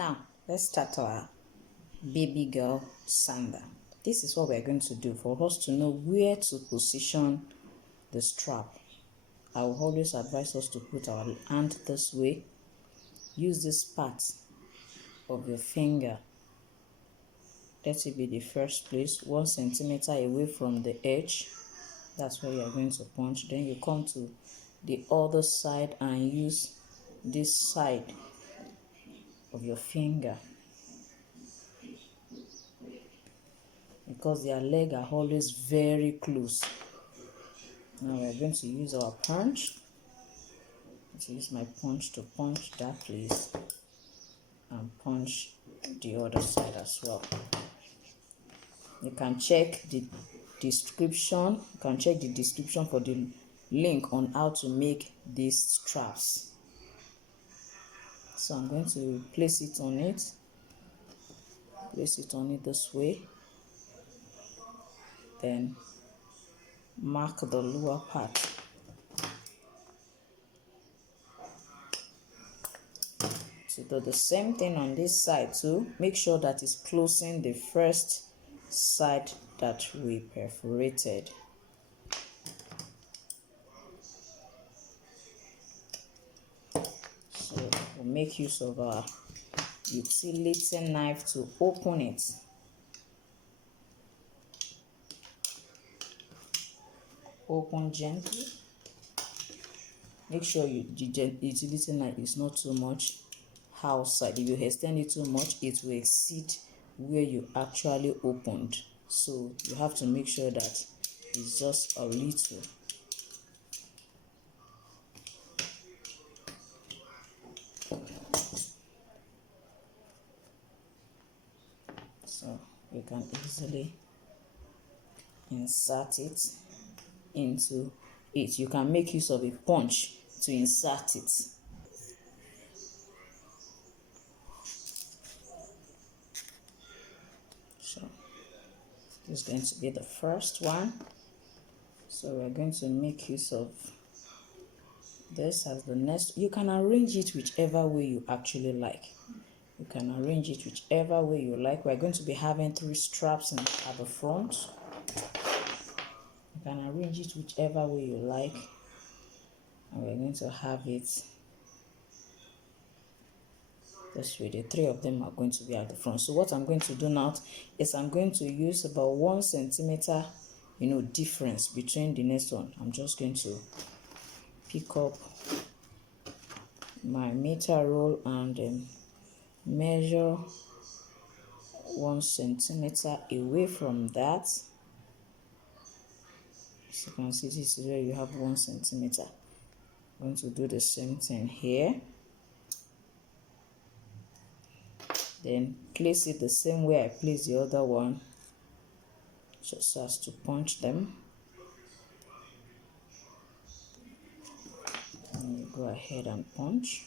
Now, let's start our baby girl sandal. This is what we're going to do for us to know where to position the strap. I will always advise us to put our hand this way. Use this part of your finger. Let it be the first place, 1 centimeter away from the edge. That's where you are going to punch. Then you come to the other side and use this side of your finger, because their legs are always very close. Now we are going to use our punch. Let's use my punch to punch that place and punch the other side as well. You can check the description. You can check the description for the link on how to make these straps. So I'm going to place it on it. Place it on it this way. Then mark the lower part. So do the same thing on this side too. Make sure that it's closing the first side that we perforated. So we'll make use of our utility knife to open it. Open gently. Make sure the utility knife is not too much outside. If you extend it too much, it will exceed where you actually opened. So you have to make sure that it's just a little. So you can easily insert it into it. You can make use of a punch to insert it. So this is going to be the first one. So we're going to make use of this as the next. You can arrange it whichever way you actually like. You can arrange it whichever way you like. We're going to be having 3 straps at the front. You can arrange it whichever way you like. And we're going to have it this way. The 3 of them are going to be at the front. So what I'm going to do now is I'm going to use about 1 centimeter, difference between the next one. I'm just going to pick up my meter roll and measure 1 centimeter away from that. As you can see, this is where you have 1 centimeter. I'm going to do the same thing here. Then place it the same way I place the other one, just as to punch them. And you go ahead and punch.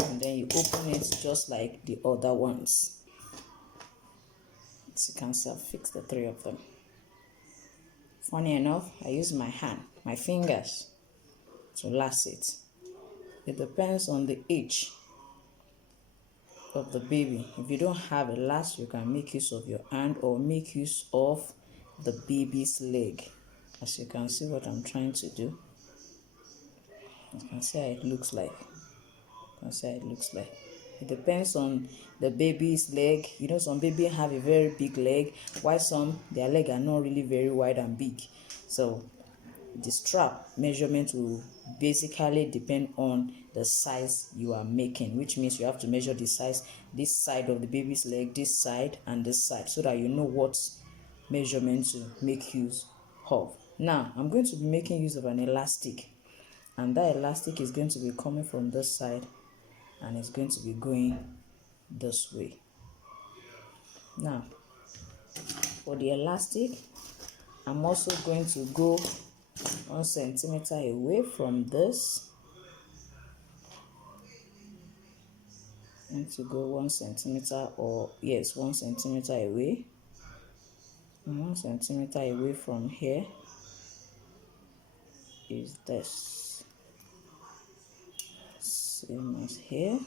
And then you open it just like the other ones. As you can see, I've fixed the 3 of them. Funny enough, I use my hand, my fingers, to lace it. It depends on the age of the baby. If you don't have a lace, you can make use of your hand or make use of the baby's leg. As you can see what I'm trying to do. You can see how it looks like. It depends on the baby's leg. Some babies have a very big leg, while some, their legs are not really very wide and big. So the strap measurement will basically depend on the size you are making, which means you have to measure the size, this side of the baby's leg, this side and this side, so that you know what measurement to make use of. Now I'm going to be making use of an elastic, and that elastic is going to be coming from this side and it's going to be going this way. Now for the elastic, I'm also going to go 1 centimeter away from this need to go 1 centimeter, or yes, 1 centimeter away. 1 centimeter away from here is this, same as here.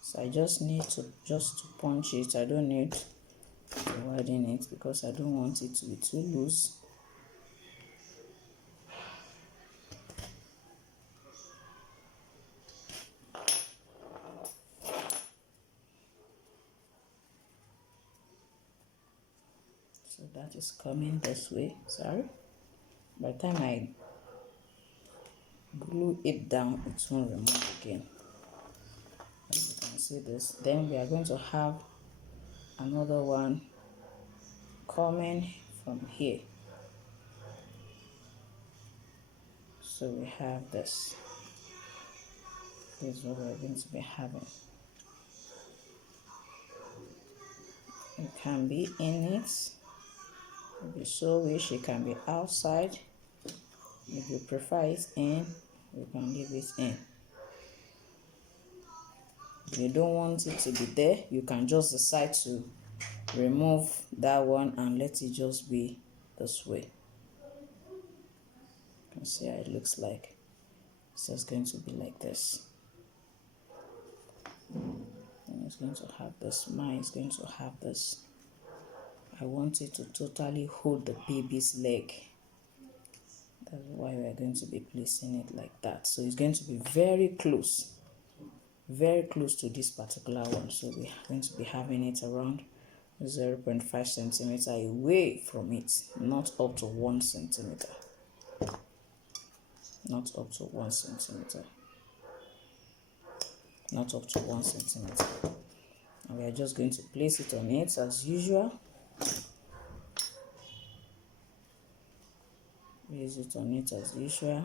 So I just need to punch it. I don't need to widen it because I don't want it to be too loose. So that is coming this way. Sorry. By the time I glue it down, it won't remove again. As you can see this. Then we are going to have another one coming from here. So we have this. This is what we're going to be having. It can be in it. If you so wish, it can be outside. If you prefer it in, you can leave it in. If you don't want it to be there, you can just decide to remove that one and let it just be this way. You can see how it looks like. It's just going to be like this. And it's going to have this. Mine is going to have this. I want it to totally hold the baby's leg. That's why we're going to be placing it like that. So it's going to be very close to this particular one. So we're going to be having it around 0.5 centimeter away from it, not up to 1 centimeter. Not up to 1 centimeter. Not up to 1 centimeter. And we are just going to place it on it as usual. Place it on it as usual.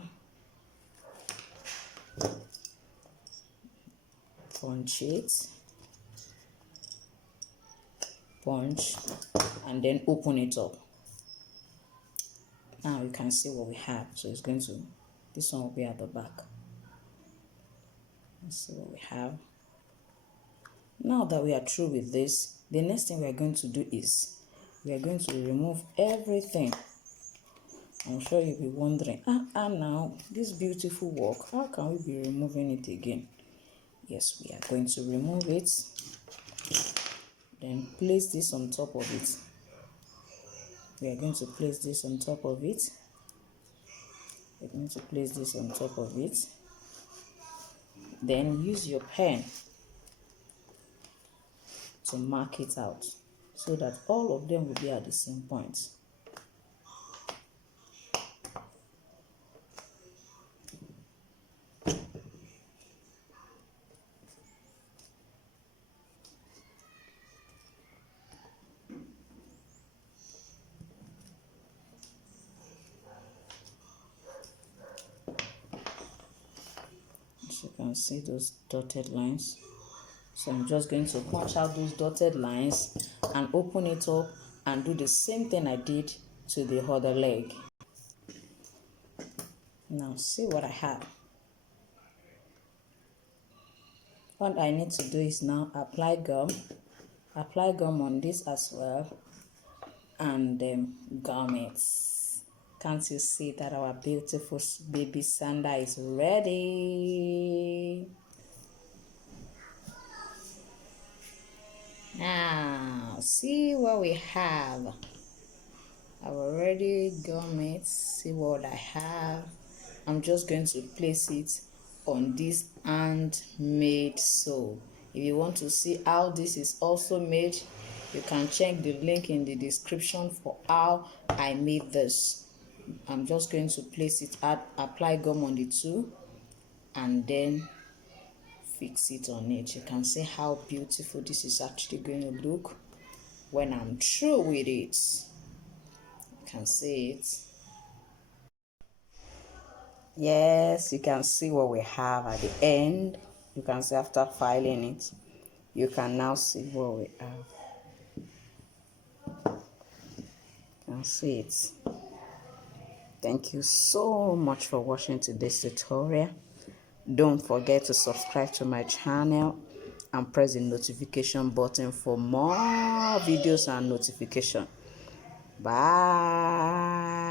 Punch it. Punch. And then open it up. Now you can see what we have. So it's going to, this one will be at the back. Let's see what we have. Now that we are through with this, the next thing we are going to do is we are going to remove everything. I'm sure you'll be wondering, now this beautiful work, how can we be removing it again? Yes, we are going to remove it. Then place this on top of it. We are going to place this on top of it. We're going to place this on top of it. Then use your pen to mark it out so that all of them will be at the same point. As you can see those dotted lines. So I'm just going to punch out those dotted lines and open it up and do the same thing I did to the other leg. Now see what I have. What I need to do is now apply gum on this as well, and gum it. Can't you see that our beautiful baby sandal is ready? Now see what we have. I've already gum it. See what I have. I'm just going to place it on this handmade sole. If you want to see how this is also made, you can check the link in the description for how I made this. I'm just going to place it at, apply gum on the two, and then fix it on it. You can see how beautiful this is actually going to look when I'm through with it. You can see it. Yes, you can see what we have at the end. You can see after filing it, you can now see what we have. You can see it. Thank you so much for watching today's tutorial. Don't forget to subscribe to my channel and press the notification button for more videos and notification. Bye.